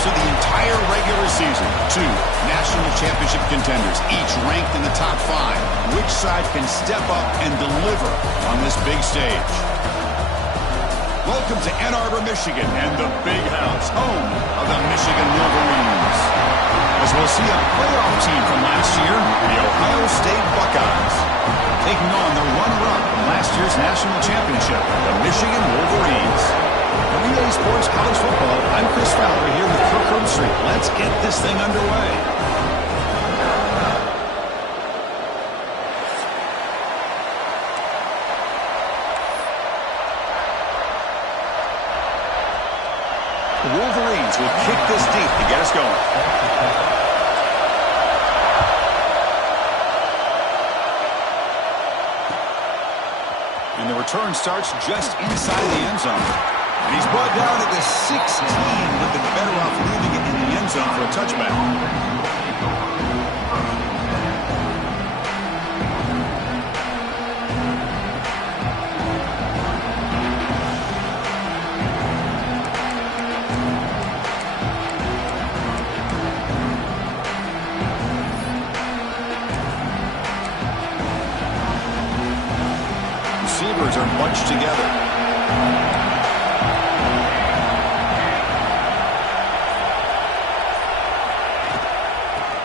games of the entire regular season. 2 national championship contenders, each ranked in the top 5. Which side can step up and deliver on this big stage? Welcome to Ann Arbor, Michigan, and the Big House, home of the Michigan Wolverines. As we'll see a playoff team from last year, the Ohio State Buckeyes, taking on the runner-up from last year's national championship, the Michigan Wolverines. For EA Sports College Football, I'm Chris Fowler here with Kirk Herbstreit. Let's get this thing underway. The Wolverines will kick this deep to get us going. And the return starts just inside the end zone. And he's brought down at the 16, looking better off leaving it in the end zone for a touchback. Receivers are bunched together.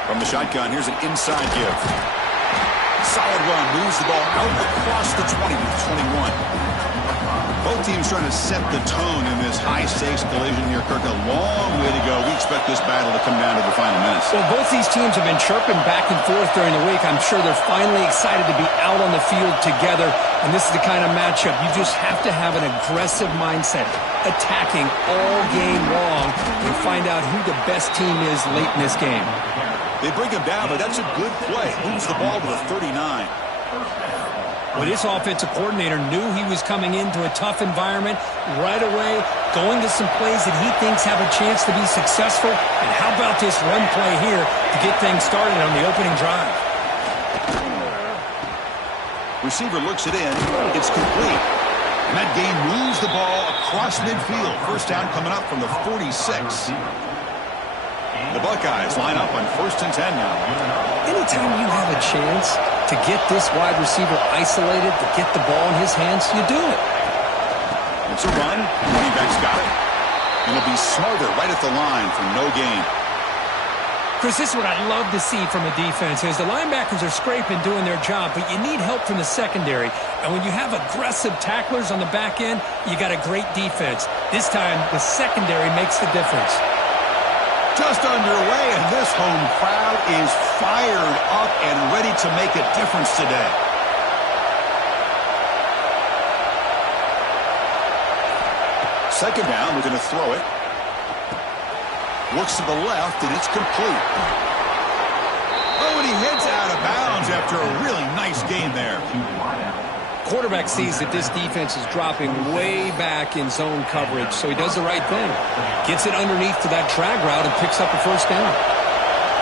From the shotgun, here's an inside give. Solid run, moves the ball out across the 20 to the 21. Both teams trying to set the tone in this high-stakes collision here, Kirk. A long way to go. We expect this battle to come down to the final minutes. Well, both these teams have been chirping back and forth during the week. I'm sure they're finally excited to be out on the field together. And this is the kind of matchup you just have to have an aggressive mindset, attacking all game long and find out who the best team is late in this game. They bring him down, but that's a good play. Moves the ball to the 39. Well, this offensive coordinator knew he was coming into a tough environment right away, going to some plays that he thinks have a chance to be successful. And how about this run play here to get things started on the opening drive? Receiver looks it in. It's complete. And that game moves the ball across midfield. First down coming up from the 46. The Buckeyes line up on 1st and 10 now. Anytime you have a chance to get this wide receiver isolated, to get the ball in his hands, you do it. It's a run. Running back's got it. And it'll be smarter right at the line for no gain. Chris, this is what I love to see from a defense is the linebackers are scraping, doing their job, but you need help from the secondary. And when you have aggressive tacklers on the back end, you got a great defense. This time, the secondary makes the difference. Just underway, and this home crowd is fired up and ready to make a difference today. Second down, we're going to throw it. Looks to the left, and it's complete. Oh, and he heads out of bounds after a really nice game there. Quarterback sees that this defense is dropping way back in zone coverage, so he does the right thing. Gets it underneath to that drag route and picks up a first down.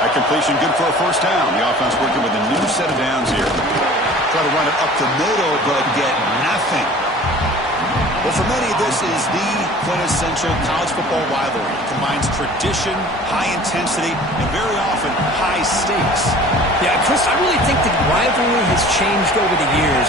That completion good for a first down. The offense working with a new set of downs here. Try to run it up the middle, but get nothing. Well, for many, this is the quintessential college football rivalry. It combines tradition, high intensity, and very often high stakes. Yeah, Chris, I really think the rivalry has changed over the years.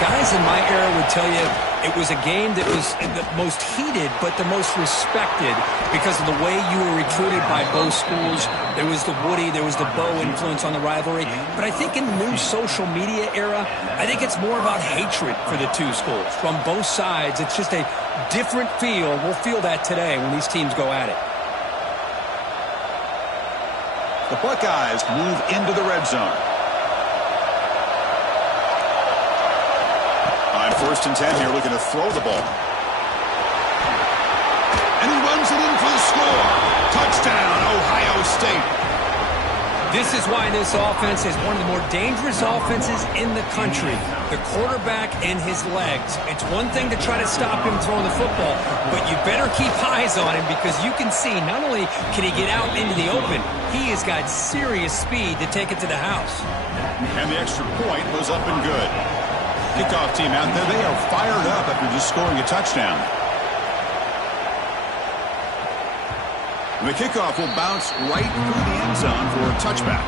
Guys in my era would tell you it was a game that was the most heated but the most respected because of the way you were recruited by both schools. There was the Woody, there was the Bo influence on the rivalry. But I think in the new social media era, I think it's more about hatred for the two schools. From both sides, it's just a different feel. We'll feel that today when these teams go at it. The Buckeyes move into the red zone. On 1st and 10 here, looking to throw the ball. And he runs it in for the score. Touchdown, Ohio State. This is why this offense is one of the more dangerous offenses in the country. The quarterback and his legs. It's one thing to try to stop him throwing the football, but you better keep eyes on him because you can see not only can he get out into the open, he has got serious speed to take it to the house. And the extra point was up and good. Kickoff team out there, they are fired up after just scoring a touchdown. And the kickoff will bounce right through the end zone for a touchback.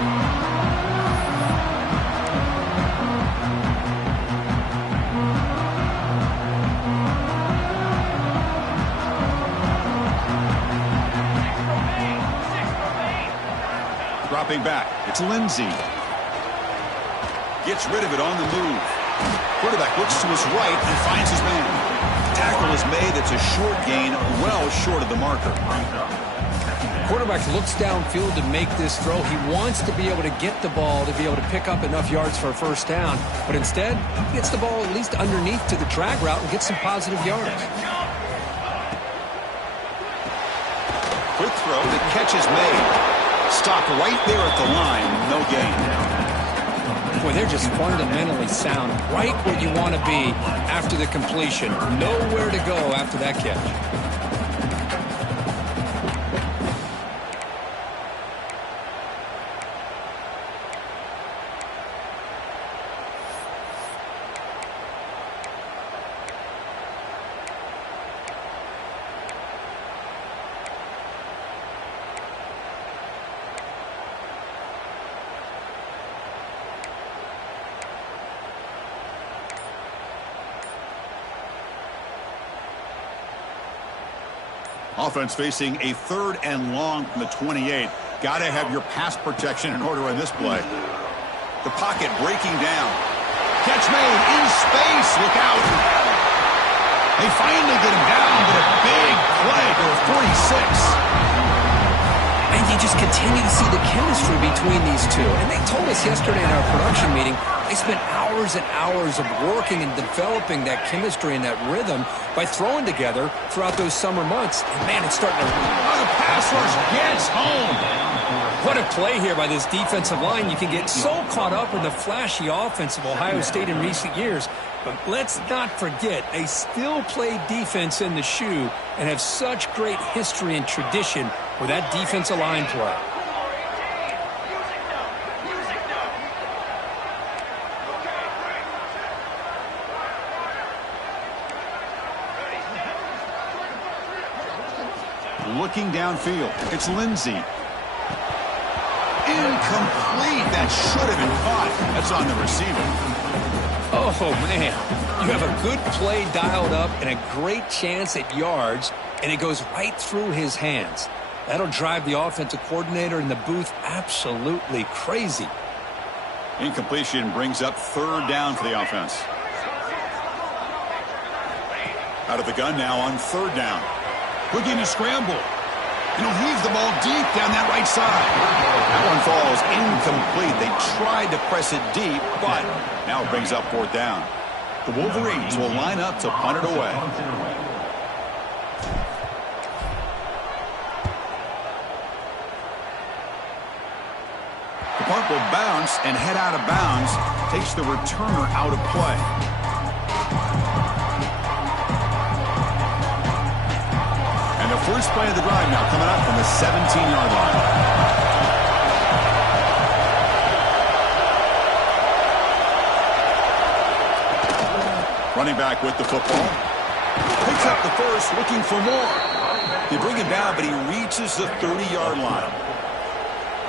Dropping back, it's Lindsey. Gets rid of it on the move. Quarterback looks to his right and finds his man. Tackle is made. It's a short gain, well short of the marker. Quarterback looks downfield to make this throw. He wants to be able to get the ball to be able to pick up enough yards for a first down. But instead, he gets the ball at least underneath to the drag route and gets some positive yards. Quick throw. The catch is made. Stopped right there at the line. No gain. Boy, they're just fundamentally sound. Right where you want to be after the completion. Nowhere to go after that catch. Offense facing a 3rd and long from the 28. Got to have your pass protection in order in this play. The pocket breaking down. Catch made in space. Look out. They finally get him down, but a big play for a 46. And you just continue to see the chemistry between these two. And they told us yesterday in our production meeting, they spent hours and hours of working and developing that chemistry and that rhythm by throwing together throughout those summer months. And, man, it's starting to... Oh, the pass rush gets home. What a play here by this defensive line. You can get so caught up in the flashy offense of Ohio State in recent years. But let's not forget, they still play defense in the shoe and have such great history and tradition with that defensive line play. Looking downfield, it's Lindsey. Incomplete. That should have been caught. That's on the receiver. Oh, man. You have a good play dialed up and a great chance at yards, and it goes right through his hands. That'll drive the offensive coordinator in the booth absolutely crazy. Incompletion brings up 3rd down for the offense. Out of the gun now on 3rd down. Looking to scramble. And he'll heave the ball deep down that right side. That one falls incomplete. They tried to press it deep, but now it brings up 4th down. The Wolverines will line up to punt it away. The punt will bounce and head out of bounds. Takes the returner out of play. And the first play of the drive now coming up from the 17-yard line. Running back with the football. Picks up the first, looking for more. They bring him down, but he reaches the 30-yard line.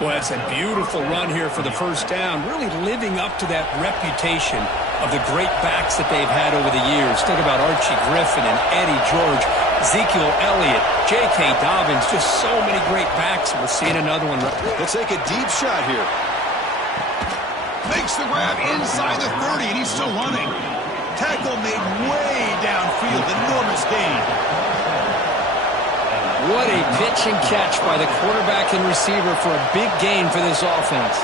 Well, that's a beautiful run here for the first down, really living up to that reputation of the great backs that they've had over the years. Think about Archie Griffin and Eddie George, Ezekiel Elliott, J.K. Dobbins, just so many great backs. We're seeing another one. He'll take a deep shot here. Makes the grab inside the 30, and he's still running. Tackle made way downfield, enormous gain. What a pitch and catch by the quarterback and receiver for a big gain for this offense.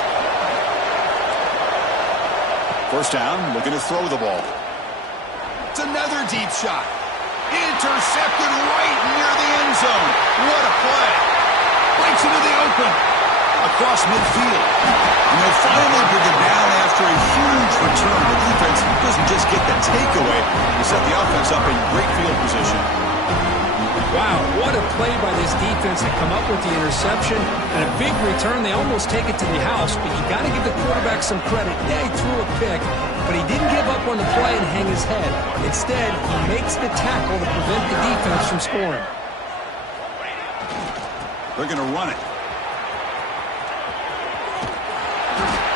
First down, looking to throw the ball. It's another deep shot. Intercepted right near the end zone. What a play. Breaks into the open. Across midfield. And they'll finally bring it down after a huge return. The defense doesn't just get the takeaway. They set the offense up in great field position. Wow, what a play by this defense to come up with the interception and a big return. They almost take it to the house, but you got to give the quarterback some credit. Yeah, he threw a pick, but he didn't give up on the play and hang his head. Instead, he makes the tackle to prevent the defense from scoring. They're going to run it.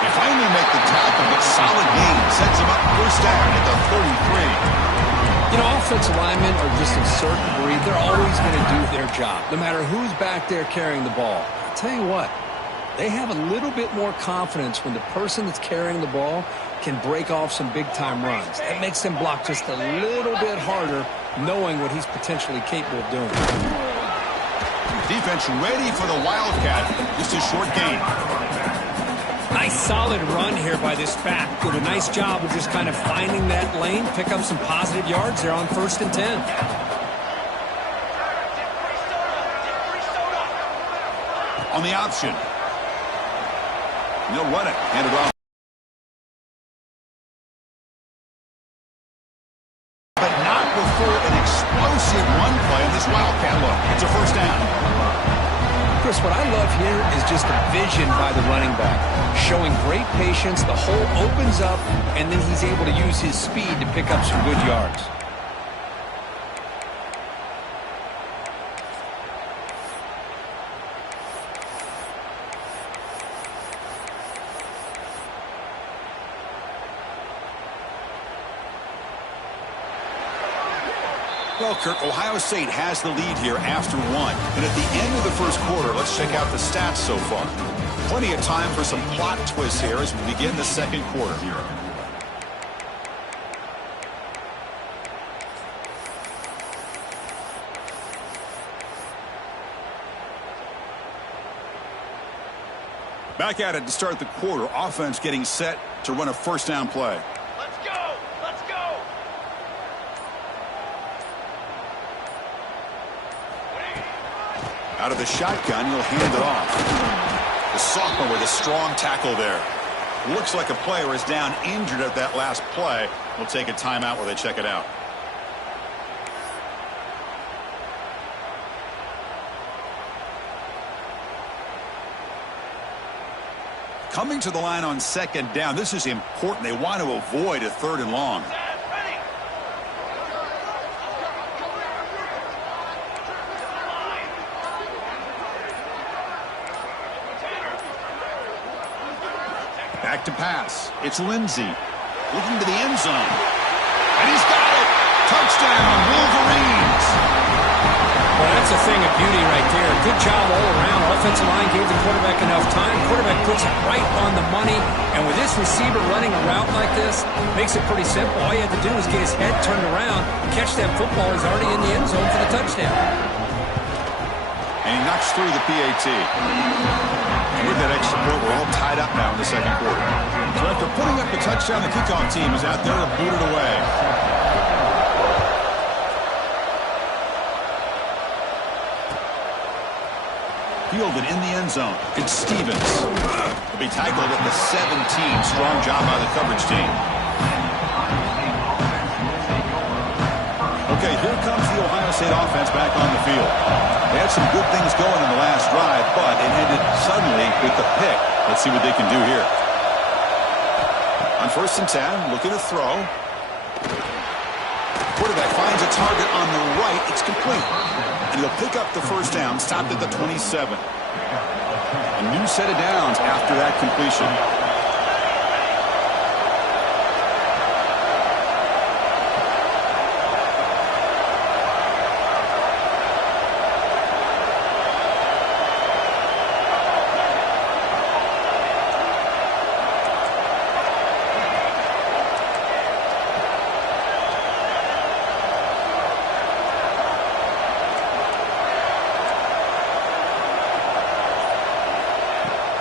They finally make the tackle, but solid gain. Sets them up first down at the 33. You know, offensive linemen are just a certain breed. They're always going to do their job, no matter who's back there carrying the ball. I'll tell you what, they have a little bit more confidence when the person that's carrying the ball can break off some big-time runs. It makes them block just a little bit harder, knowing what he's potentially capable of doing. Defense ready for the Wildcat. Just a short gain. Nice solid run here by this back. Did a nice job of just kind of finding that lane, pick up some positive yards there on 1st and 10. On the option. They'll run it. Hand it off. But not before an explosive run play on this Wildcat look. It's a first down. Chris, what I love here is just the vision by the running back. Showing great patience, the hole opens up, and then he's able to use his speed to pick up some good yards. Well, Kirk, Ohio State has the lead here after one. And at the end of the first quarter, let's check out the stats so far. Plenty of time for some plot twists here as we begin the second quarter. Back at it to start the quarter. Offense getting set to run a first down play. Let's go! Let's go! Out of the shotgun, he'll hand it off. The sophomore with a strong tackle there. Looks like a player is down injured at that last play. We'll take a timeout while they check it out. Coming to the line on second down. This is important. They want to avoid a 3rd and long. Back to pass. It's Lindsey. Looking to the end zone. And he's got it. Touchdown, Wolverines. Well, that's a thing of beauty right there. Good job all around. Offensive line gave the quarterback enough time. Quarterback puts it right on the money. And with this receiver running a route like this, makes it pretty simple. All you have to do is get his head turned around, catch that football. He's already in the end zone for the touchdown. And he knocks through the PAT. And with that extra point, we're all tied up now in the second quarter. So after putting up the touchdown, the kickoff team is out there to boot it away. Fielded in the end zone. It's Stevens. He'll be tackled at the 17. Strong job by the coverage team. Okay, here comes the Ohio State offense back on the field. They had some good things going in the last drive, but it ended suddenly with the pick. Let's see what they can do here. On 1st and 10, looking to throw. Quarterback finds a target on the right. It's complete. And he'll pick up the first down, stopped at the 27. A new set of downs after that completion.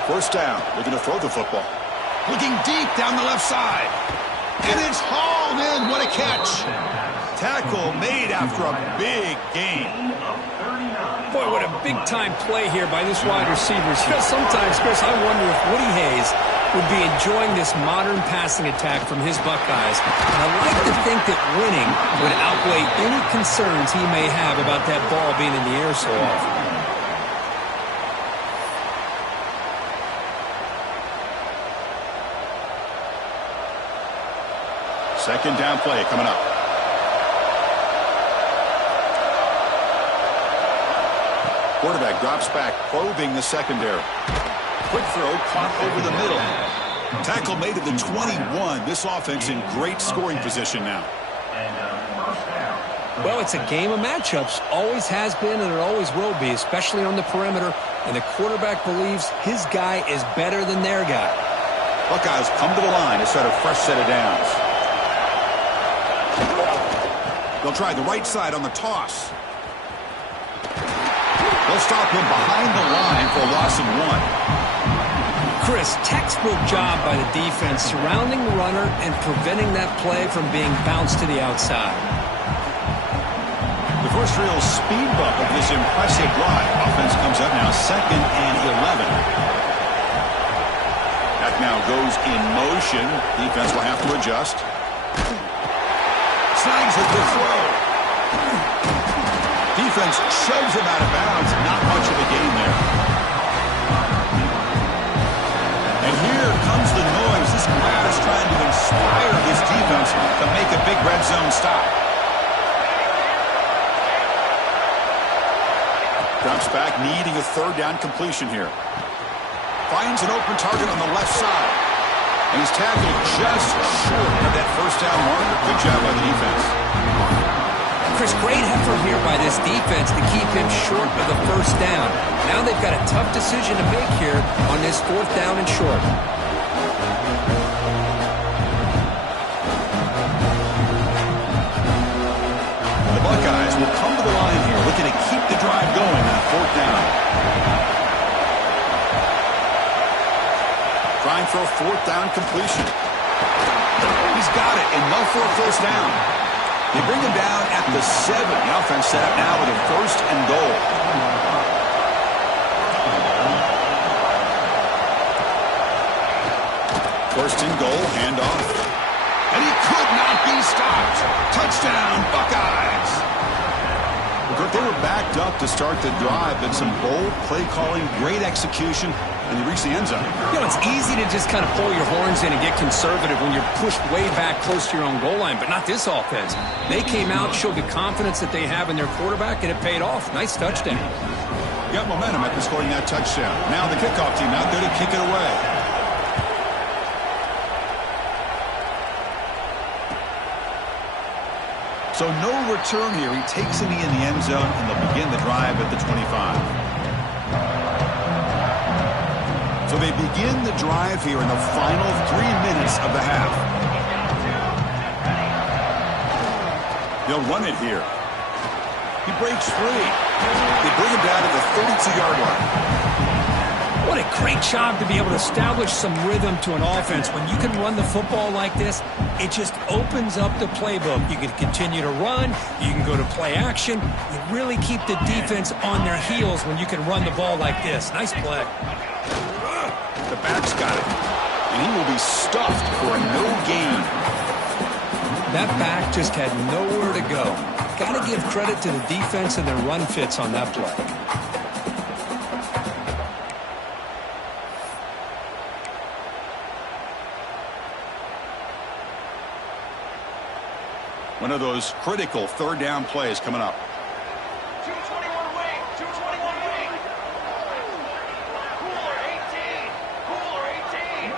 First down. Looking to throw the football. Looking deep down the left side. And it's hauled in. What a catch. Tackle made after a big gain. Boy, what a big-time play here by this wide receiver. Sometimes, Chris, I wonder if Woody Hayes would be enjoying this modern passing attack from his Buckeyes. And I like to think that winning would outweigh any concerns he may have about that ball being in the air so often. Second down play coming up. quarterback drops back, probing the secondary. Quick throw, caught over the middle. Tackle made at the 21. This offense in great scoring position now. Well, it's a game of matchups. Always has been and it always will be, especially on the perimeter. And the quarterback believes his guy is better than their guy. Buckeyes come to the line to set a fresh set of downs. They'll try the right side on the toss. They'll stop him behind the line for a loss of 1. Chris, textbook job by the defense surrounding the runner and preventing that play from being bounced to the outside. The first real speed bump of this impressive drive. Offense comes up now 2nd and 11. That now goes in motion. Defense will have to adjust. Snags a good throw. Defense shoves him out of bounds. Not much of a gain there. And here comes the noise. This crowd is trying to inspire this defense to make a big red zone stop. Drops back, needing a 3rd down completion here. Finds an open target on the left side. And he's tackled just short of that 1st down marker. Good job by the defense. Chris, great effort here by this defense to keep him short of the 1st down. Now they've got a tough decision to make here on this 4th down and short. The Buckeyes will come to the line here, looking to keep the drive going on 4th down. Trying for a 4th down completion. He's got it, enough for a 1st down. They bring him down at the 7. The offense set up now with a 1st and goal. 1st and goal, handoff. And he could not be stopped. Touchdown, Buckeyes. They were backed up to start the drive, but some bold play calling, great execution, and they reached the end zone. You know, it's easy to just kind of pull your horns in and get conservative when you're pushed way back close to your own goal line, but not this offense. They came out, showed the confidence that they have in their quarterback, and it paid off. Nice touchdown. Got momentum after scoring that touchdown. Now the kickoff team out there to kick it away. So no return here. He takes it in the end zone, and they'll begin the drive at the 25. So they begin the drive here in the final 3 minutes of the half. They'll run it here. He breaks free. They bring him down to the 32-yard line. What a great job to be able to establish some rhythm to an offense. When you can run the football like this, it just opens up the playbook. You can continue to run. You can go to play action. You really keep the defense on their heels when you can run the ball like this. Nice play. The back's got it. And he will be stuffed for a no gain. That back just had nowhere to go. Got to give credit to the defense and their run fits on that play. One of those critical 3rd down plays coming up. 221 wing, 221 wing. Cooler 18, cooler 18.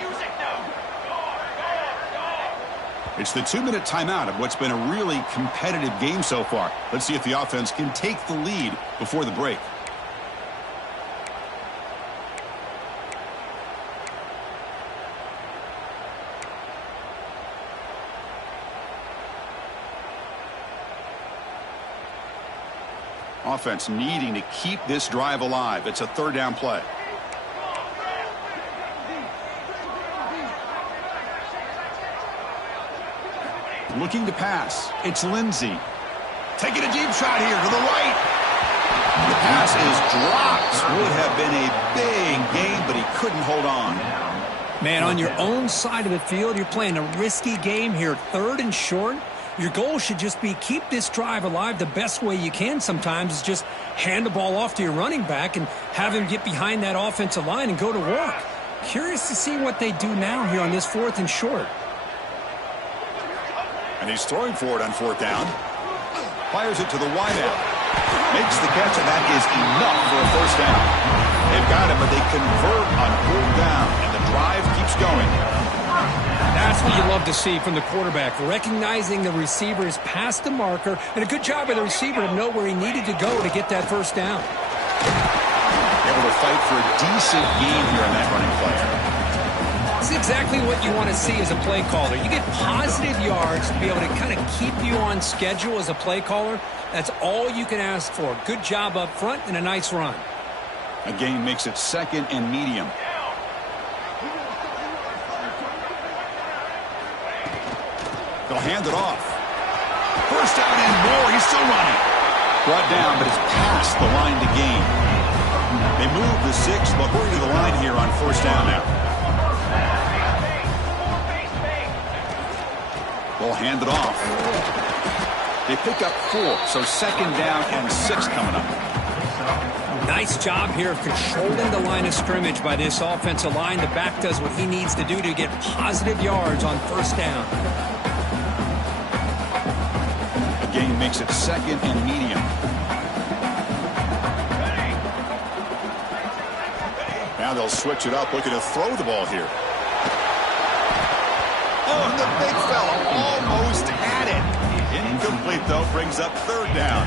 Music now. Go. It's the 2-minute timeout of what's been a really competitive game so far. Let's see if the offense can take the lead before the break. Offense needing to keep this drive alive. It's a 3rd down play. Looking to pass. It's Lindsey. Taking a deep shot here to the right. The pass is dropped. Would have been a big gain, but he couldn't hold on. Man, on your own side of the field, you're playing a risky game here. 3rd and short. Your goal should just be keep this drive alive. The best way you can sometimes is just hand the ball off to your running back and have him get behind that offensive line and go to work. Curious to see what they do now here on this 4th and short. And he's throwing for it on 4th down. Fires it to the wideout. Makes the catch, and that is enough for a first down. They've got it, but they convert on 4th down, and the drive keeps going. That's what you love to see from the quarterback, recognizing the receiver's past the marker, and a good job by the receiver to know where he needed to go to get that first down. Able to fight for a decent gain here in that running play. That's exactly what you want to see as a play caller. You get positive yards to be able to kind of keep you on schedule as a play caller. That's all you can ask for. Good job up front and a nice run. A gain makes it 2nd and medium. They'll hand it off. First down and more. He's still running. Brought down, but it's past the line to gain. They move the 6. They'll hurry to the line here on 1st down now. They'll hand it off. They pick up 4, so 2nd down and 6 coming up. Nice job here of controlling the line of scrimmage by this offensive line. The back does what he needs to do to get positive yards on 1st down. The gain makes it 2nd and medium. Now they'll switch it up, looking to throw the ball here. Oh, and the big fella almost had it. Incomplete, though, brings up 3rd down.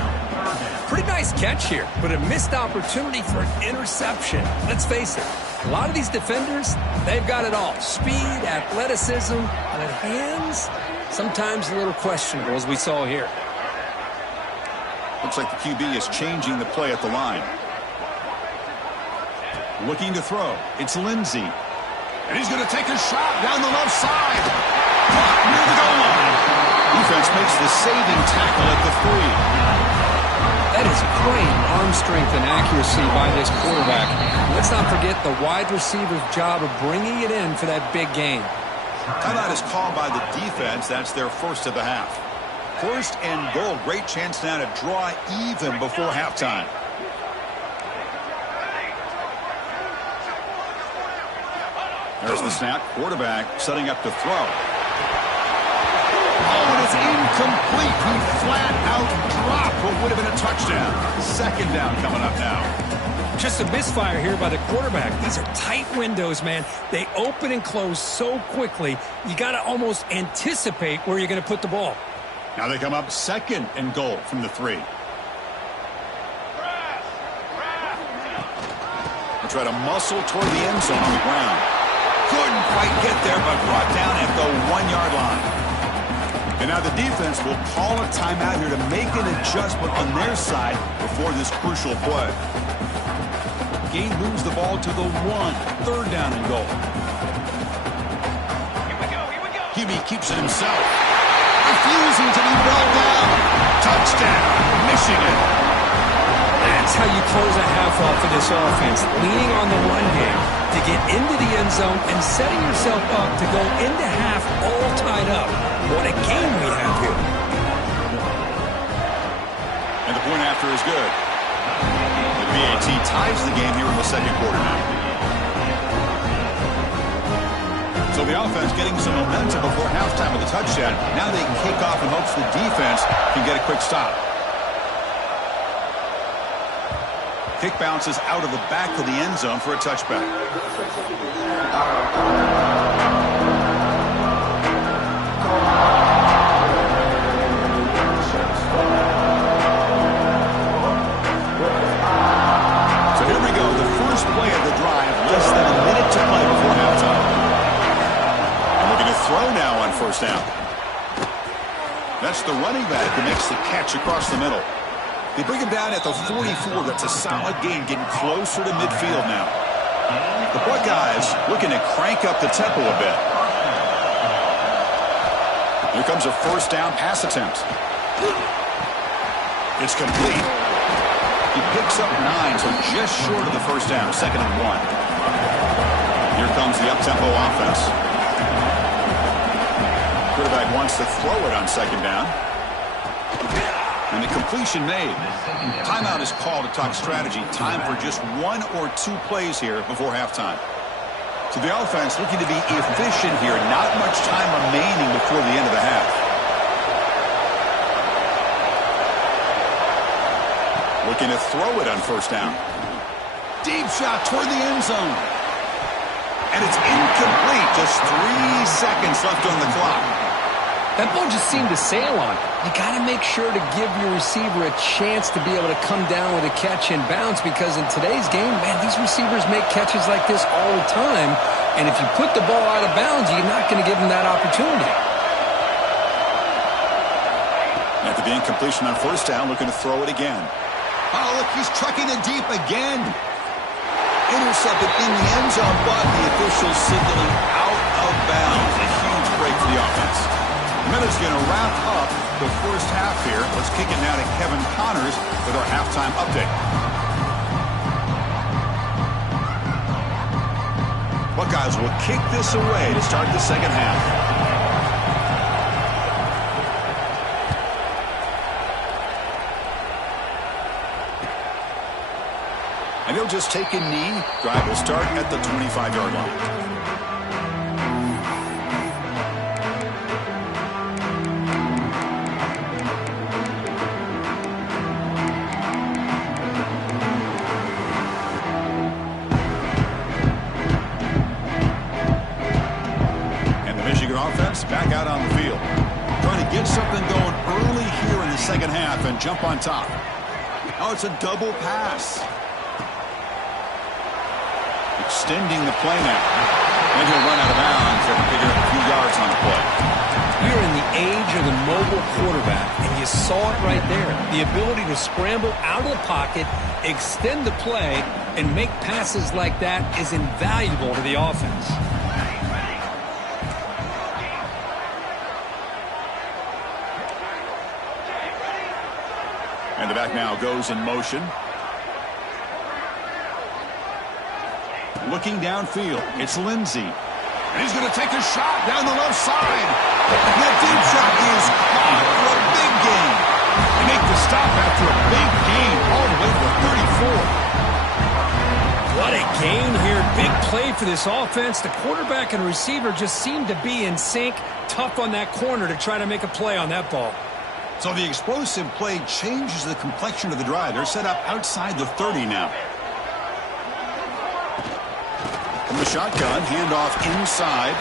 Pretty nice catch here, but a missed opportunity for an interception. Let's face it, a lot of these defenders, they've got it all. Speed, athleticism, but hands, sometimes a little questionable, as we saw here. Looks like the QB is changing the play at the line. Looking to throw. It's Lindsey. And he's going to take a shot down the left side. Caught near the goal line. Defense makes the saving tackle at the 3. That is great arm strength and accuracy by this quarterback. Let's not forget the wide receiver's job of bringing it in for that big gain. Timeout is called by the defense. That's their first of the half. 1st and goal. Great chance now to draw even before halftime. There's the snap. Quarterback setting up to throw. Oh, and it's incomplete. He flat out dropped what would have been a touchdown. 2nd down coming up now. Just a misfire here by the quarterback. These are tight windows, man. They open and close so quickly, you got to almost anticipate where you're going to put the ball. Now they come up 2nd and goal from the 3. They'll try to muscle toward the end zone on the ground. Couldn't quite get there, but brought down at the 1-yard line. And now the defense will call a timeout here to make an adjustment on their side before this crucial play. Gain moves the ball to the 1. 3rd down and goal. Here we go. QB keeps it himself. Refusing to be brought down. Touchdown, Michigan. That's how you close a half off of this offense. Leaning on the run game to get into the end zone and setting yourself up to go into half all tied up. What a game we have here. And the point after is good. The BAT ties the game here in the 2nd quarter now. So the offense getting some momentum before halftime with a touchdown. Now they kick off in hopes the defense can get a quick stop. Kick bounces out of the back of the end zone for a touchback. So here we go. The first play of the drive. Less than a minute to play before halftime. And we're going to throw now on 1st down. That's the running back who makes the catch across the middle. They bring him down at the 44. That's a solid gain, getting closer to midfield now. The Buckeyes looking to crank up the tempo a bit. Here comes a 1st down pass attempt. It's complete. He picks up 9, so just short of the 1st down, 2nd and 1. Here comes the up-tempo offense. Quarterback wants to throw it on 2nd down. And the completion made. Timeout is called to talk strategy. Time for just 1 or 2 plays here before halftime. So the offense looking to be efficient here. Not much time remaining before the end of the half. Looking to throw it on first down. Deep shot toward the end zone. And it's incomplete. Just 3 seconds left on the clock. That ball just seemed to sail on. You got to make sure to give your receiver a chance to be able to come down with a catch and bounce, because in today's game, man, these receivers make catches like this all the time. And if you put the ball out of bounds, you're not going to give them that opportunity. After the incompletion on first down, looking to throw it again. Oh, look, he's trucking it deep again. Intercepted in the end zone, but the officials signaling out of bounds. A huge break for the offense. Miller's going to wrap up the first half here. Let's kick it now to Kevin Connors with our halftime update. Buckeyes will kick this away to start the second half. And he'll just take a knee. Drive will start at the 25-yard line. Back out on the field. Trying to get something going early here in the second half and jump on top. Oh, it's a double pass. Extending the play now. And he'll run out of bounds after picking up a few yards on the play. We're in the age of the mobile quarterback, and you saw it right there. The ability to scramble out of the pocket, extend the play, and make passes like that is invaluable to the offense. And the back now goes in motion. Looking downfield, it's Lindsey. And he's going to take a shot down the left side. And that deep shot is caught for a big gain. They make the stop after a big gain all the way to the 34. What a gain here. Big play for this offense. The quarterback and receiver just seem to be in sync. Tough on that corner to try to make a play on that ball. So the explosive play changes the complexion of the drive. They're set up outside the 30 now. From the shotgun, handoff inside.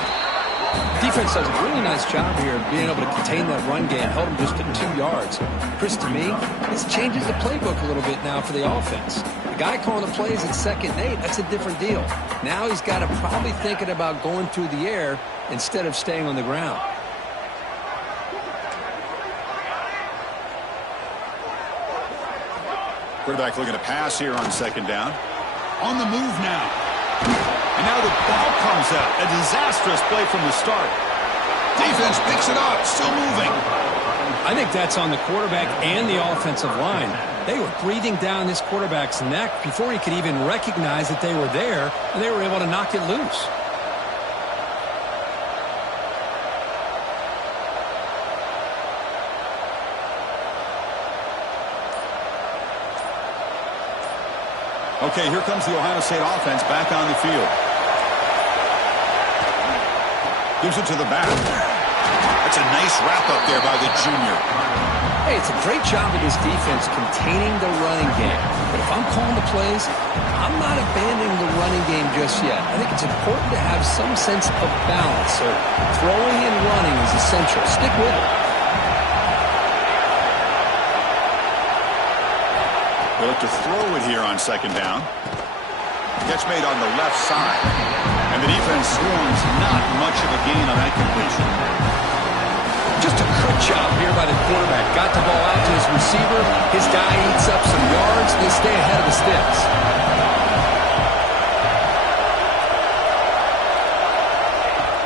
Defense does a really nice job here of being able to contain that run game. Held him just to 2 yards. Chris, to me, this changes the playbook a little bit now for the offense. The guy calling the plays at 2nd and 8, that's a different deal. Now he's got to probably thinking about going through the air instead of staying on the ground. Quarterback looking to pass here on 2nd down. On the move now. And now the ball comes out. A disastrous play from the start. Defense picks it up. Still moving. I think that's on the quarterback and the offensive line. They were breathing down this quarterback's neck before he could even recognize that they were there, and they were able to knock it loose. Okay, here comes the Ohio State offense back on the field. Gives it to the back. That's a nice wrap-up there by the junior. Hey, it's a great job of this defense containing the running game. But if I'm calling the plays, I'm not abandoning the running game just yet. I think it's important to have some sense of balance. So throwing and running is essential. Stick with it. They look to throw it here on 2nd down. Catch made on the left side. And the defense swarms not much of a gain on that completion. Just a good job here by the quarterback. Got the ball out to his receiver. His guy eats up some yards. They stay ahead of the sticks.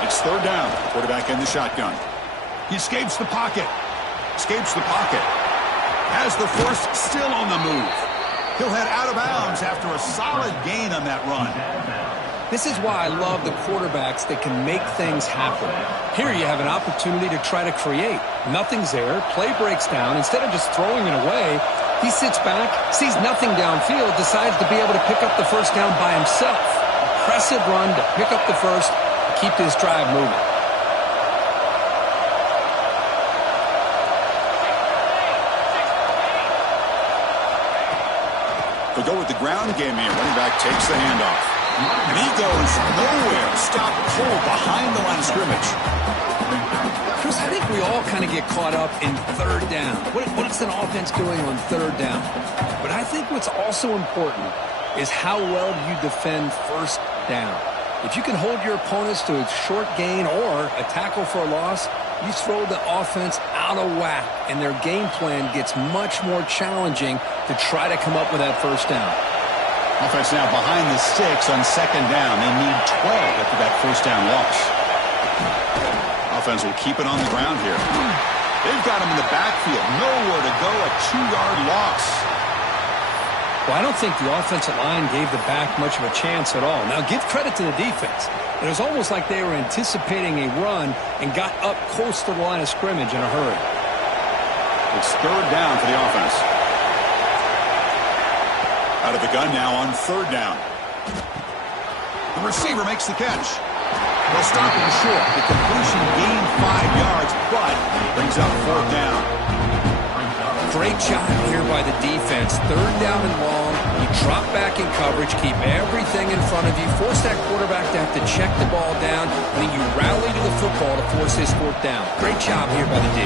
It's 3rd down. Quarterback in the shotgun. He escapes the pocket. Escapes the pocket. Has the first, still on the move. He'll head out of bounds after a solid gain on that run. This is why I love the quarterbacks that can make things happen. Here you have an opportunity to try to create. Nothing's there. Play breaks down. Instead of just throwing it away, he sits back, sees nothing downfield, decides to be able to pick up the first down by himself. Impressive run to pick up the first, keep this drive moving. with the ground game here. Running back takes the handoff. And he goes nowhere. Stopped cold behind the line of scrimmage. Chris, I think we all kind of get caught up in third down. What's an offense doing on third down? But I think what's also important is how well you defend first down. If you can hold your opponents to a short gain or a tackle for a loss, you throw the offense out of whack, and their game plan gets much more challenging to try to come up with that first down. Offense now behind the sticks on second down. They need 12 after that first down loss. Offense will keep it on the ground here. They've got him in the backfield. Nowhere to go. A 2-yard loss. Well, I don't think the offensive line gave the back much of a chance at all. Now, give credit to the defense. It was almost like they were anticipating a run and got up close to the line of scrimmage in a hurry. It's third down for the offense. Out of the gun now on third down. The receiver makes the catch. They'll stop him short. The completion gained 5 yards, but brings up fourth down. Great job here by the defense. Third down and long. You drop back in coverage, keep everything in front of you, force that quarterback to have to check the ball down, and then you rally to the football to force this fourth down. Great job here by the D.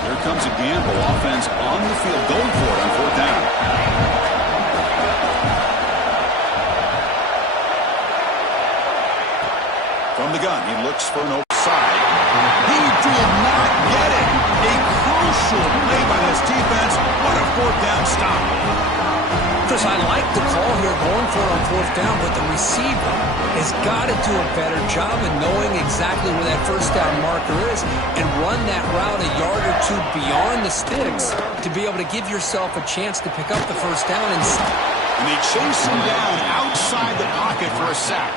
Here comes a gamble. Offense on the field, going for it on fourth down. From the gun, he looks for an offside. He did not get it. A crucial play by this defense. What a fourth down stop. Chris, I like the call here going for it on fourth down, but the receiver has got to do a better job of knowing exactly where that first down marker is and run that route a yard or two beyond the sticks to be able to give yourself a chance to pick up the first down. And they chase him down outside the pocket for a sack.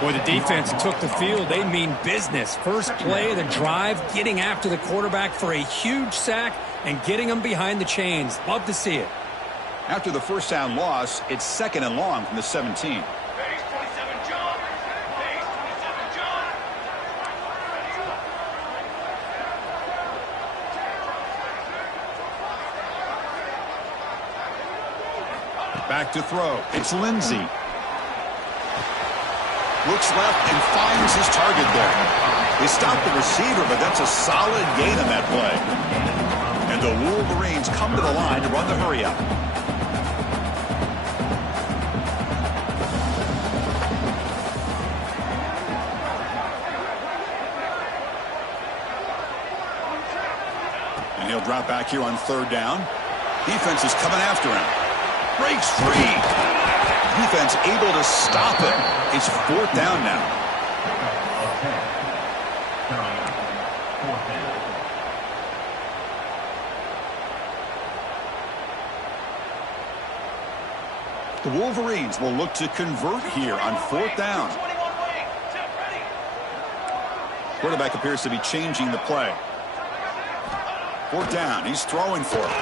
Boy, the defense took the field. They mean business. First play of the drive, getting after the quarterback for a huge sack and getting him behind the chains. Love to see it. After the first down loss, it's second and long from the 17. Base 27, John. Base 27, John. Back to throw. It's Lindsey. Looks left and finds his target there. They stopped the receiver, but that's a solid gain on that play. And the Wolverines come to the line to run the hurry up. And he'll drop back here on third down. Defense is coming after him. Breaks free. Defense able to stop it. It's fourth down now. The Wolverines will look to convert here on fourth down. Quarterback appears to be changing the play. Fourth down. He's throwing for it.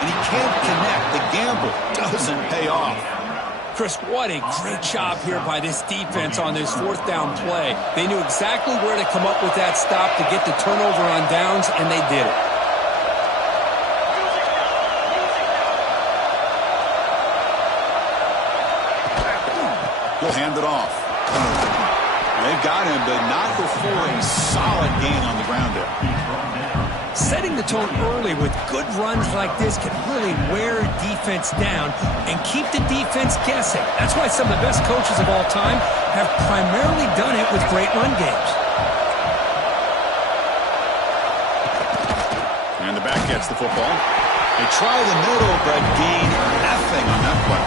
And he can't connect. The gamble doesn't pay off. Chris, what a great job here by this defense on this fourth down play. They knew exactly where to come up with that stop to get the turnover on downs, and they did it. He'll hand it off. They've got him, but not before a solid gain on the ground there. Setting the tone early with good runs like this can really wear defense down and keep the defense guessing. That's why some of the best coaches of all time have primarily done it with great run games. And the back gets the football. They try the middle, but gain nothing on that play.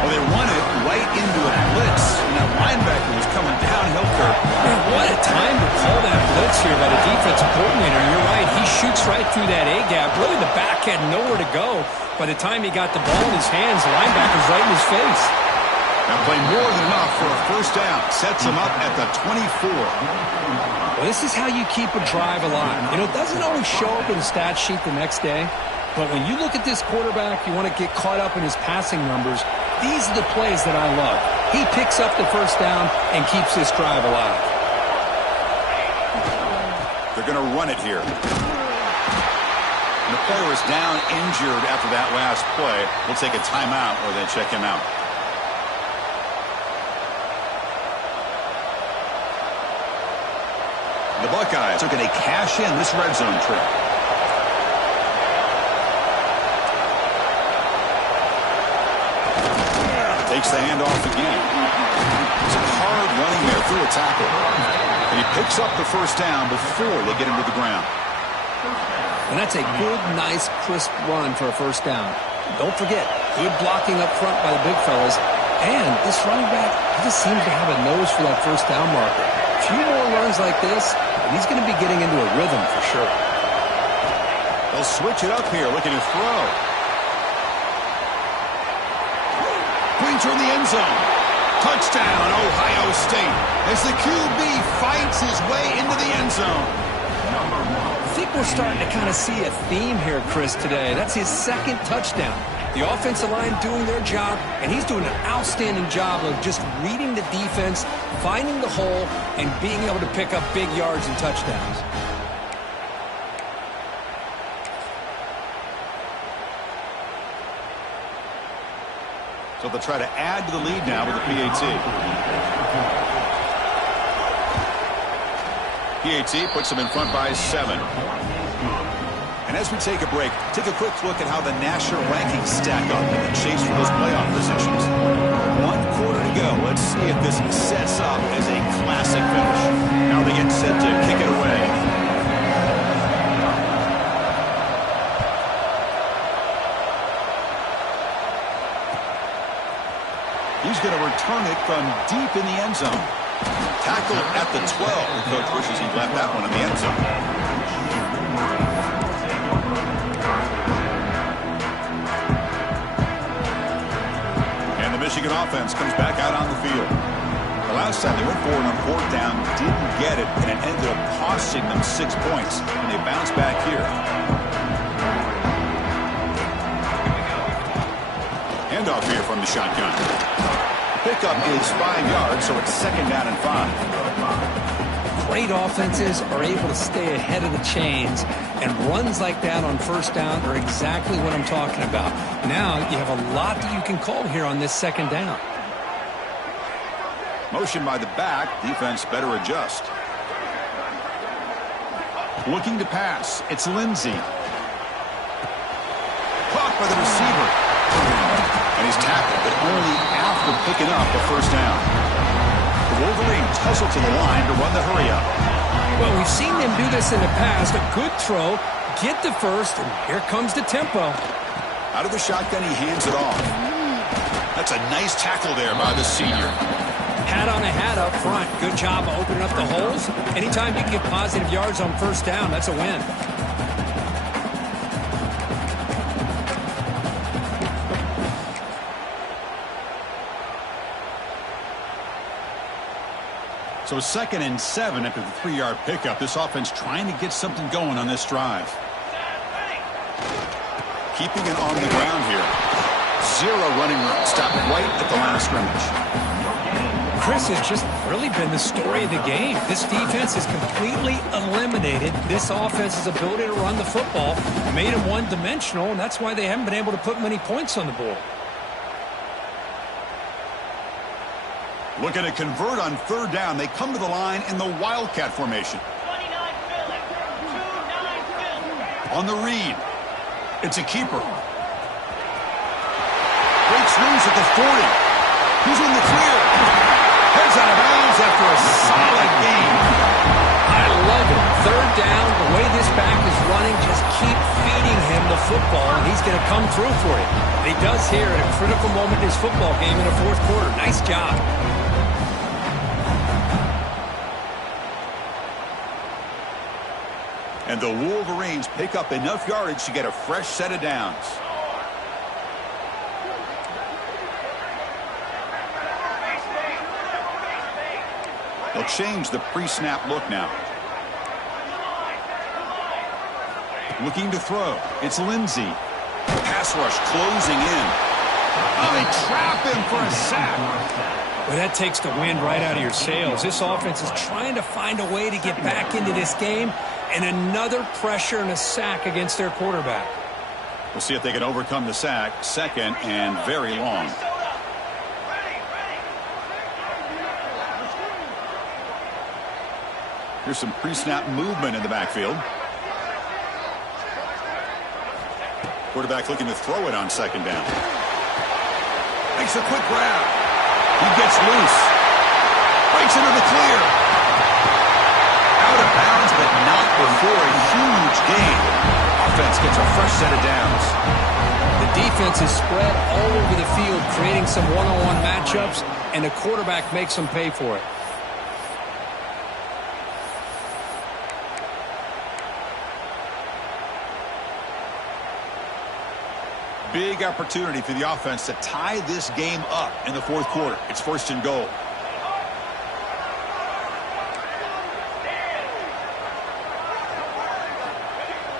Well, they run it right into a blitz, and that linebacker was coming downhill curve. Man, what a time to call that blitz here by the defensive coordinator. You're right, he shoots right through that A-gap. Really, the back had nowhere to go. By the time he got the ball in his hands, the linebacker's right in his face. That play more than enough for a first down. Sets him up at the 24. Well, this is how you keep a drive alive. You know, it doesn't always show up in the stat sheet the next day. But when you look at this quarterback, you want to get caught up in his passing numbers. These are the plays that I love. He picks up the first down and keeps this drive alive. The They're going to run it here. And the player is down injured after that last play. We'll take a timeout or then check him out. The Buckeyes are going to cash in this red zone trip. Takes the handoff again. It's a hard running there through a tackle. And he picks up the first down before they get him to the ground. And that's a good, nice, crisp run for a first down. Don't forget, good blocking up front by the big fellas. And this running back, he just seems to have a nose for that first down marker. A few more runs like this, and he's going to be getting into a rhythm for sure. They'll switch it up here, looking to throw. Pointer in the end zone. Touchdown, Ohio State, as the QB fights his way into the end zone. I think we're starting to kind of see a theme here, Chris, today. That's his second touchdown. The offensive line doing their job, and he's doing an outstanding job of just reading the defense, finding the hole, and being able to pick up big yards and touchdowns. So they'll try to add to the lead now with the PAT. PAT puts them in front by 7. And as we take a break, take a quick look at how the national rankings stack up in the chase for those playoff positions. 1 quarter to go. Let's see if this sets up as a classic finish. Now they get set to kick it away. He's going to return it from deep in the end zone. Tackle at the 12. The coach wishes he left that one in the end zone. Michigan offense comes back out on the field. The last time they went for it on 4th down, didn't get it, and it ended up costing them 6 points, and they bounce back here. Handoff here from the shotgun. Pickup is 5 yards, so it's 2nd down and 5. Great offenses are able to stay ahead of the chains, and runs like that on 1st down are exactly what I'm talking about. Now you have a lot that you can call here on this 2nd down. Motion by the back. Defense better adjust. Looking to pass. It's Lindsey. Caught by the receiver. And he's tackled, but only after picking up the 1st down. The Wolverines hustle to the line to run the hurry up. Well, we've seen them do this in the past. A good throw, get the first, and here comes the tempo. Out of the shotgun, he hands it off. That's a nice tackle there by the senior. Hat on a hat up front. Good job of opening up the holes. Anytime you get positive yards on 1st down, that's a win. So 2nd and 7 after the 3-yard pickup. This offense trying to get something going on this drive. Keeping it on the ground here. 0 running room. Stopped right at the line of scrimmage. Chris has just really been the story of the game. This defense has completely eliminated this offense's ability to run the football. Made them one-dimensional, and that's why they haven't been able to put many points on the board. Looking to convert on 3rd down. They come to the line in the Wildcat formation. 29 Philly. 29 Philly. On the read. It's a keeper. Breaks loose at the 40. He's in the clear. Heads out of bounds after a solid game. I love it. 3rd down, the way this back is running, just keep feeding him the football, and he's going to come through for you. And he does here at a critical moment in his football game in the 4th quarter. Nice job. And the Wolverines pick up enough yardage to get a fresh set of downs. They'll change the pre-snap look now. Looking to throw. It's Lindsey. Pass rush closing in. Oh, they trap him for a sack. Well, that takes the wind right out of your sails. This offense is trying to find a way to get back into this game, and another pressure and a sack against their quarterback. We'll see if they can overcome the sack. Second and very long. Here's some pre-snap movement in the backfield. Quarterback looking to throw it on second down. Makes a quick grab. He gets loose. Breaks into the clear. Out of bounds, but not before a huge gain. Offense gets a fresh set of downs. The defense is spread all over the field, creating some one-on-one matchups, and the quarterback makes them pay for it. Big opportunity for the offense to tie this game up in the fourth quarter. It's first and goal.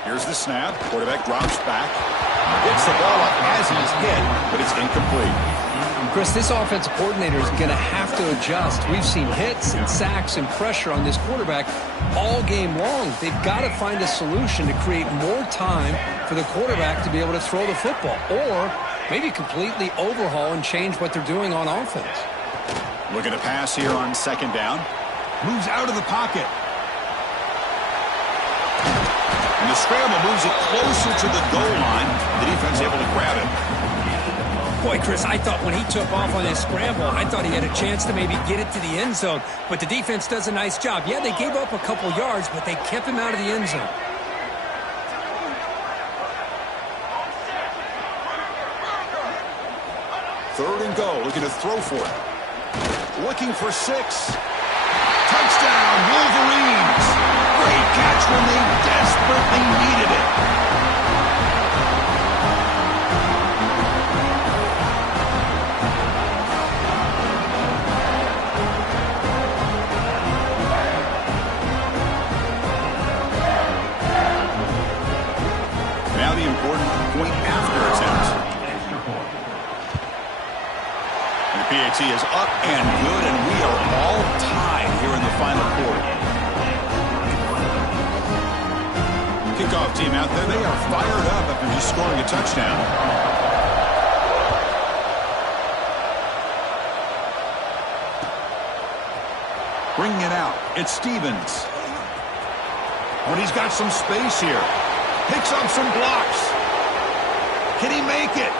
Here's the snap. Quarterback drops back. Gets the ball up as he's hit, but it's incomplete. Chris, this offensive coordinator is going to have to adjust. We've seen hits and sacks and pressure on this quarterback all game long. They've got to find a solution to create more time for the quarterback to be able to throw the football, or maybe completely overhaul and change what they're doing on offense. Looking to pass here on second down. Moves out of the pocket. And the scramble moves it closer to the goal line. The defense able to grab it. Boy, Chris, I thought when he took off on his scramble, I thought he had a chance to maybe get it to the end zone. But the defense does a nice job. Yeah, they gave up a couple yards, but they kept him out of the end zone. Third and goal, looking to throw for it. Looking for 6. Touchdown, Wolverines! Great catch when they desperately needed it. Now the important point after attempt. And the PAT is up and good, and we are all tied here in the final quarter. Kickoff team out there, they are fired up after just scoring a touchdown. Bringing it out, it's Stevens. But he's got some space here. Picks up some blocks. Can he make it?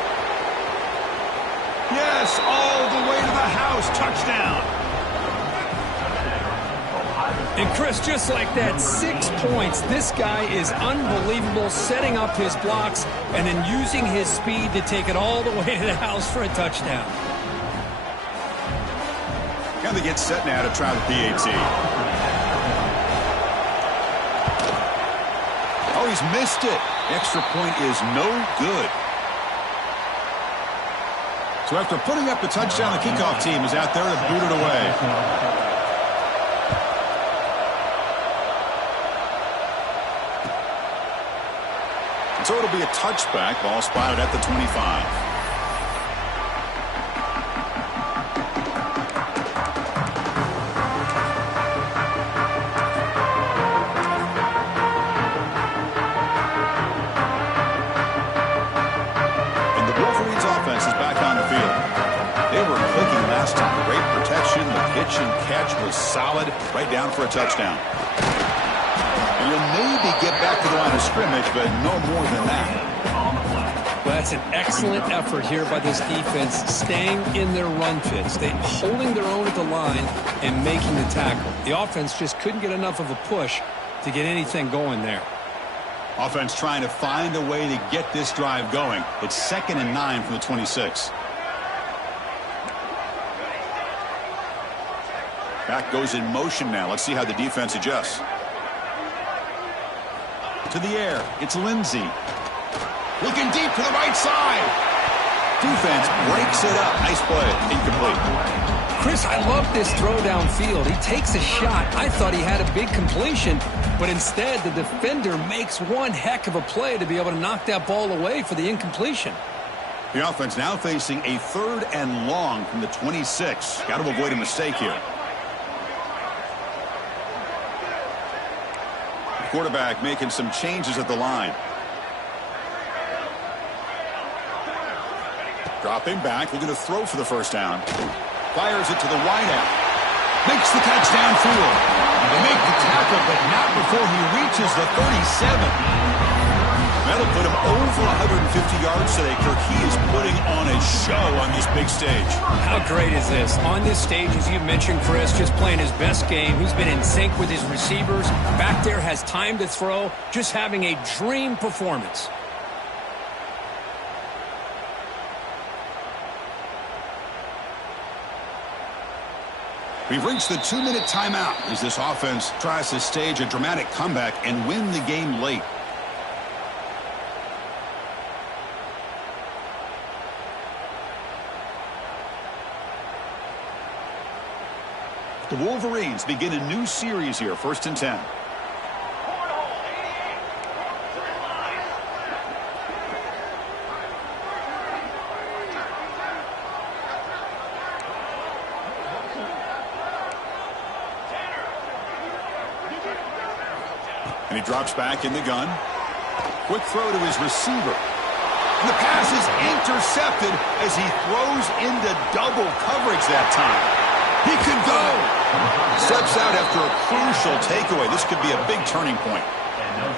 Yes, all the way to the house. Touchdown. And Chris, just like that, 6 points. This guy is unbelievable, setting up his blocks and then using his speed to take it all the way to the house for a touchdown. And they get set now to try the PAT. Oh, he's missed it. Extra point is no good. So after putting up the touchdown, the kickoff team is out there to boot it away. So it'll be a touchback. Ball spotted at the 25. Catch was solid, right down for a touchdown. And you'll maybe get back to the line of scrimmage, but no more than that. Well, that's an excellent effort here by this defense, staying in their run fits. They holding their own at the line and making the tackle. The offense just couldn't get enough of a push to get anything going there. Offense trying to find a way to get this drive going. It's 2nd and 9 from the 26. Back goes in motion now. Let's see how the defense adjusts. To the air. It's Lindsey. Looking deep to the right side. Defense breaks it up. Nice play. Incomplete. Chris, I love this throw downfield. He takes a shot. I thought he had a big completion, but instead the defender makes one heck of a play to be able to knock that ball away for the incompletion. The offense now facing a 3rd and long from the 26. Got to avoid a mistake here. quarterback making some changes at the line. Dropping back, looking to throw for the first down. Fires it to the wideout. Makes the catch downfield. They make the tackle, but not before he reaches the 37. That'll put him over 150 yards today, Kirk. He is putting on a show on this big stage. How great is this? On this stage, as you mentioned, Chris, just playing his best game. He's been in sync with his receivers. Back there, has time to throw. Just having a dream performance. We've reached the 2-minute timeout as this offense tries to stage a dramatic comeback and win the game late. The Wolverines begin a new series here, 1st and 10. And he drops back in the gun. Quick throw to his receiver. And the pass is intercepted as he throws into double coverage that time. He could go. Steps out after a crucial takeaway. This could be a big turning point.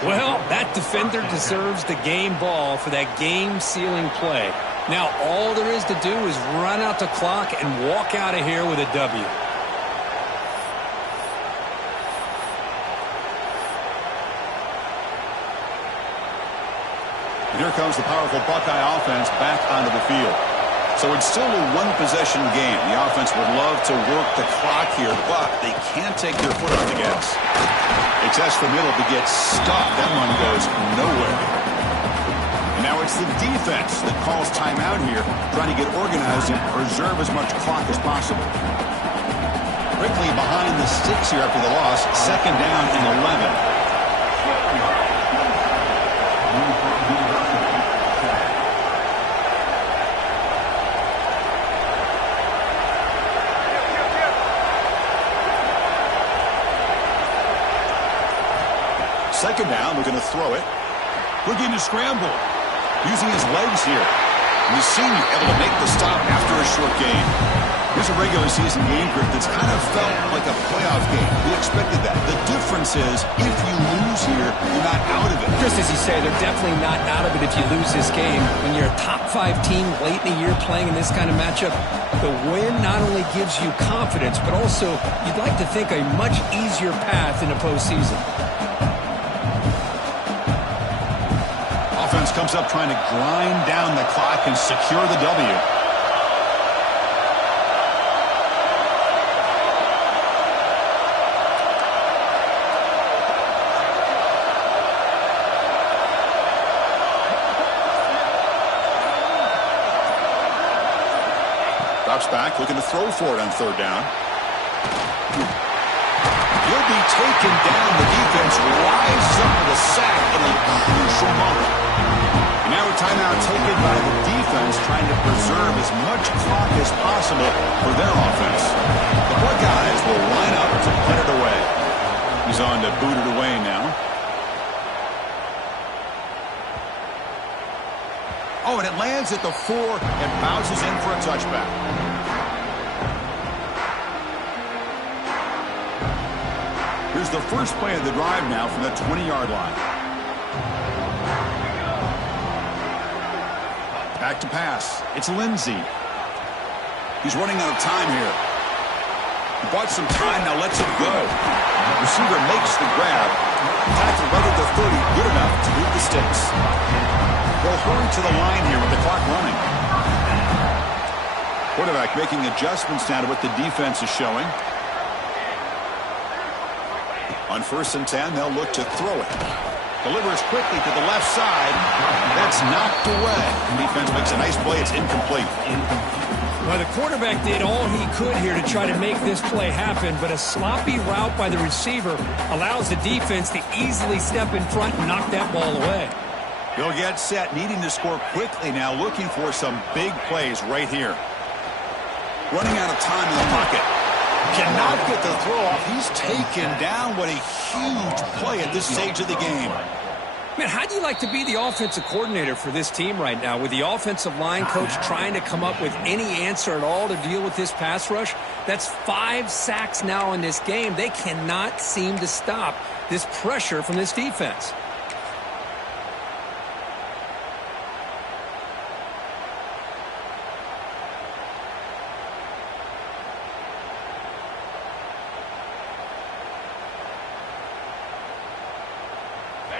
Well, that defender deserves the game ball for that game-sealing play. Now, all there is to do is run out the clock and walk out of here with a W. And here comes the powerful Buckeye offense back onto the field. So it's still a one-possession game. The offense would love to work the clock here, but they can't take their foot off the gas. They test the middle to get stuck. That one goes nowhere. And now it's the defense that calls timeout here, trying to get organized and preserve as much clock as possible. Quickly behind the sticks here after the loss, 2nd down and 11. Second down, looking to throw it. Looking to scramble. Using his legs here. And the senior able to make the stop after a short game. Here's a regular season game group that's kind of felt like a playoff game. We expected that. The difference is, if you lose here, you're not out of it. Just as you say, they're definitely not out of it if you lose this game. When you're a top-5 team late in the year playing in this kind of matchup, the win not only gives you confidence, but also you'd like to think a much easier path in the postseason. Offense comes up trying to grind down the clock and secure the W. Drops back, looking to throw for it on 3rd down. He'll be taken down. The defense rises up with a sack in a crucial moment. And now a timeout taken by the defense, trying to preserve as much clock as possible for their offense. The Buckeyes will line up to put it away. He's on to boot it away now. Oh, and it lands at the 4 and bounces in for a touchback. Here's the first play of the drive now from the 20-yard line. Back to pass. It's Lindsey. He's running out of time here. He bought some time, now lets it go. Receiver makes the grab. Tackle right at the 30, good enough to move the sticks. They'll hurry to the line here with the clock running. Quarterback making adjustments now to what the defense is showing. On 1st and 10, they'll look to throw it. Delivers quickly to the left side. That's knocked away. Defense makes a nice play. It's incomplete. Well, the quarterback did all he could here to try to make this play happen, but a sloppy route by the receiver allows the defense to easily step in front and knock that ball away. They'll get set, needing to score quickly now, looking for some big plays right here. Running out of time in the pocket. Cannot get the throw off. He's taken down. What a huge play at this stage of the game. Man, how do you like to be the offensive coordinator for this team right now with the offensive line coach trying to come up with any answer at all to deal with this pass rush? That's 5 sacks now in this game. They cannot seem to stop this pressure from this defense.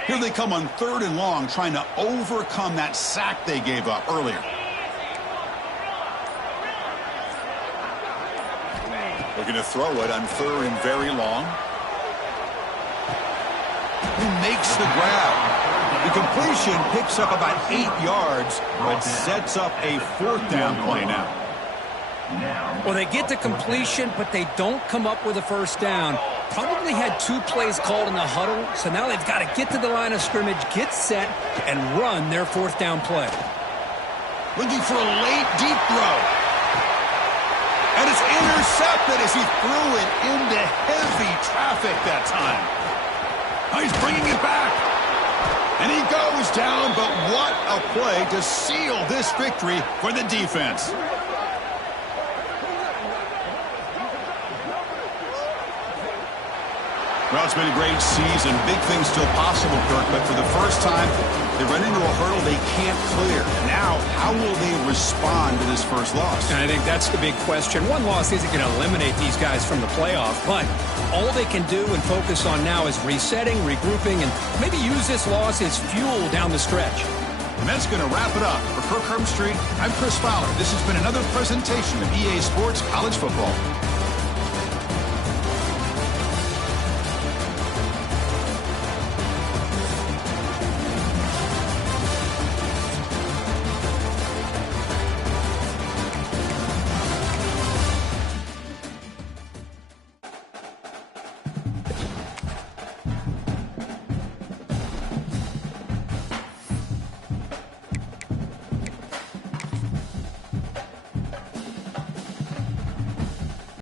Here they come on 3rd and long, trying to overcome that sack they gave up earlier. Looking to throw it on 3rd and very long. He makes the grab. The completion picks up about 8 yards, but sets up a 4th down play now. Well, they get the completion, but they don't come up with a 1st down. Probably had 2 plays called in the huddle, so now they've got to get to the line of scrimmage, get set, and run their 4th down play. Looking for a late, deep throw. And it's intercepted as he threw it into heavy traffic that time. Now he's bringing it back. And he goes down, but what a play to seal this victory for the defense. Well, it's been a great season. Big things still possible, Kirk, but for the first time, they run into a hurdle they can't clear. Now, how will they respond to this first loss? And I think that's the big question. One loss isn't going to eliminate these guys from the playoff, but all they can do and focus on now is resetting, regrouping, and maybe use this loss as fuel down the stretch. And that's going to wrap it up. For Kirk Herbstreit, I'm Chris Fowler. This has been another presentation of EA Sports College Football.